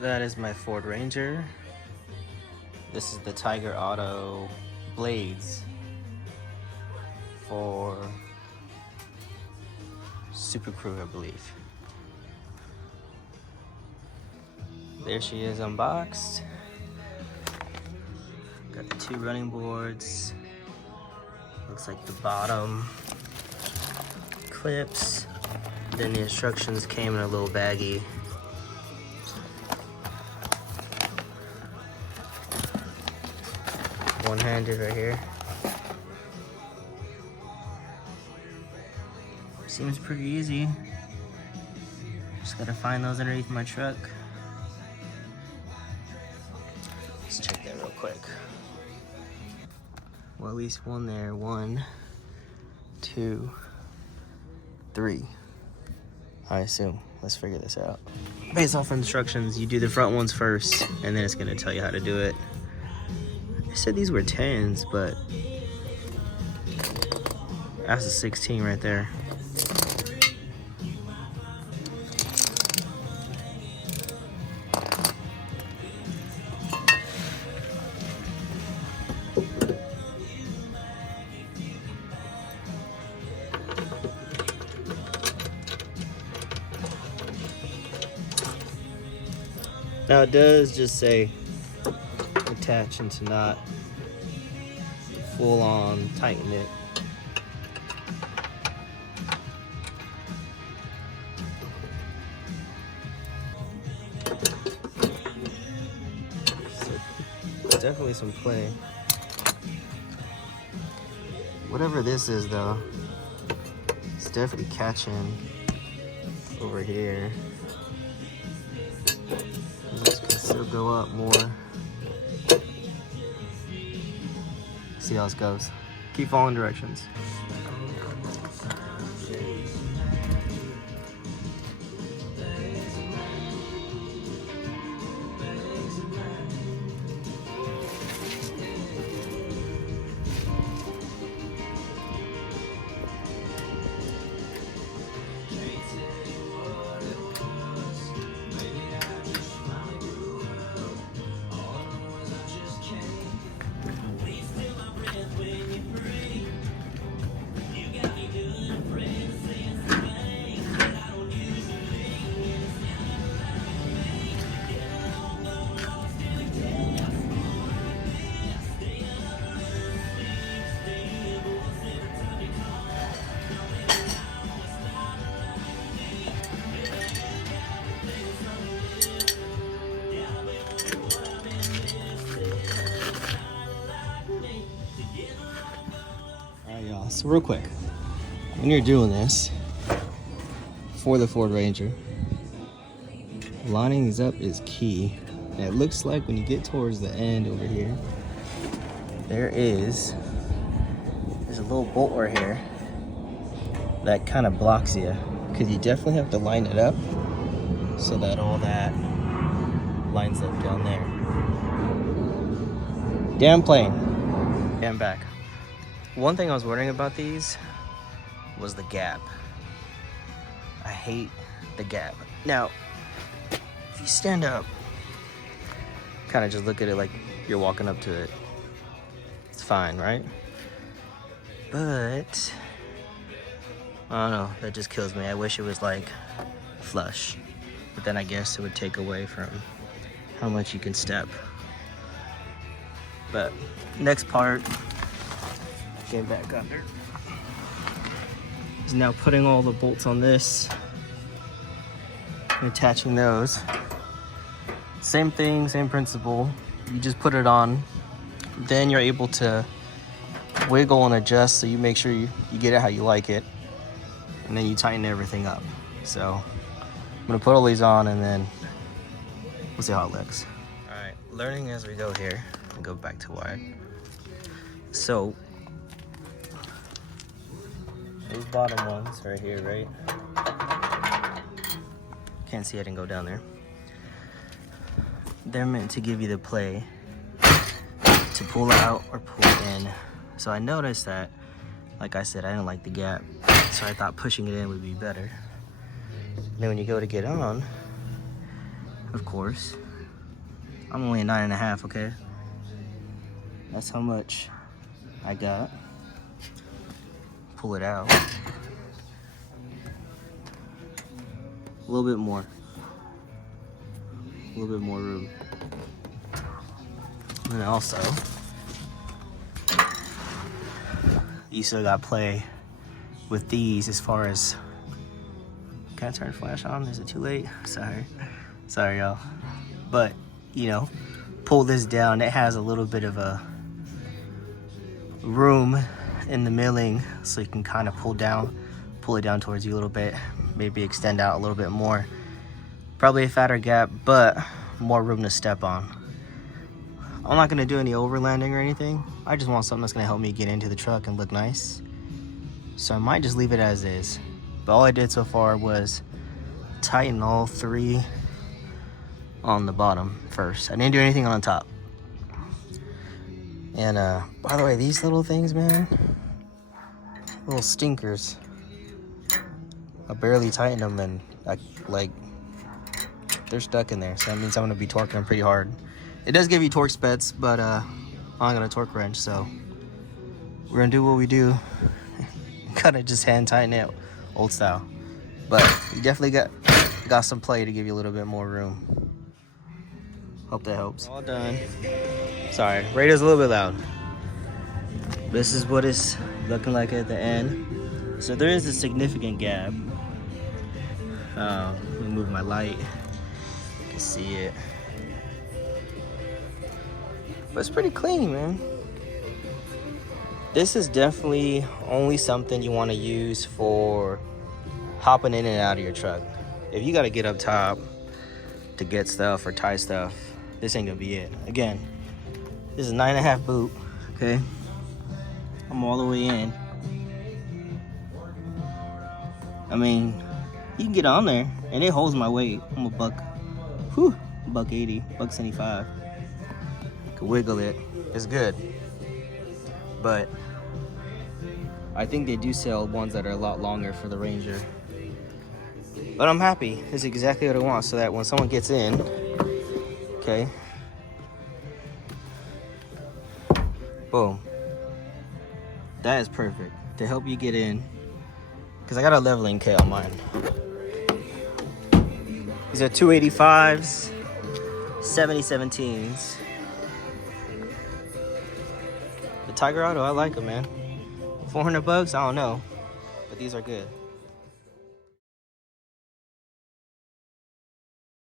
That is my Ford Ranger. This is the Tyger Auto blades for Super Crew, I believe. There she is unboxed. Got the 2 running boards. Looks like the bottom clips. Then the instructions came in a little baggie. One-handed right here. Seems pretty easy. Just gotta find those underneath my truck. Let's check that real quick. Well, at least one there. 1, 2, 3. I assume. Let's figure this out. Based off instructions, you do the front ones first, and then it's gonna tell you how to do it. They said these were 10s, but that's a 16 right there. Now it does just say attach and to not full on tighten it. So there's definitely some play. Whatever this is though, it's definitely catching over here. This can still go up more. See how this goes. Keep following directions. So real quick, when you're doing this for the Ford Ranger, lining these up is key. And it looks like when you get towards the end over here, there's a little bolt right here that kind of blocks you, because you definitely have to line it up so that all that lines up down there. Damn plane. Damn back. One thing I was wondering about these was the gap. I hate the gap. Now, if you stand up, kind of just look at it like you're walking up to it, it's fine, right? But, I don't know, that just kills me. I wish it was like flush. But then I guess it would take away from how much you can step. But, next part, get back under, is now putting all the bolts on this and attaching those. Same thing, same principle. You just put it on, then you're able to wiggle and adjust so you make sure you get it how you like it, and then you tighten everything up. So I'm gonna put all these on and then we'll see how it looks. All right, learning as we go here. I'll go back to wide. So these bottom ones right here, right? Can't see I didn't go down there. They're meant to give you the play to pull out or pull in. So I noticed that, like I said, I didn't like the gap. So I thought pushing it in would be better. Then when you go to get on, of course, I'm only a 9.5, okay? That's how much I got. Pull it out. A little bit more. A little bit more room. And also, you still got play with these as far as, can I turn flash on? Is it too late? Sorry y'all. But, you know, pull this down. It has a little bit of a room in the milling, so you can kind of pull it down towards you a little bit, maybe extend out a little bit more. Probably a fatter gap, but more room to step on. I'm not gonna do any overlanding or anything. I just want something that's gonna help me get into the truck and look nice. So I might just leave it as is. But all I did so far was tighten all 3 on the bottom first. I didn't do anything on the top. And by the way, these little things, man, little stinkers, I barely tightened them and they're stuck in there. So that means I'm gonna be torquing them pretty hard. It does give you torque specs, but I'm not gonna torque wrench, so we're gonna do what we do. Gotta just hand tighten it old style. But you definitely got some play to give you a little bit more room. Hope that helps. All done. Sorry, radio's a little bit loud. This is what it's looking like at the end. So there is a significant gap. Let me move my light. You can see it. But it's pretty clean, man. This is definitely only something you want to use for hopping in and out of your truck. If you got to get up top to get stuff or tie stuff, this ain't gonna be it. Again, this is a 9.5 boot, okay? I'm all the way in. I mean, you can get on there and it holds my weight. I'm a buck 80, buck 75. Can wiggle it, it's good. But I think they do sell ones that are a lot longer for the Ranger. But I'm happy, this is exactly what I want, so that when someone gets in, okay, boom, that is perfect to help you get in, because I got a leveling kit on mine. These are 285s, 7017s. The Tyger Auto, I like them, man. $400 bucks, I don't know, but these are good.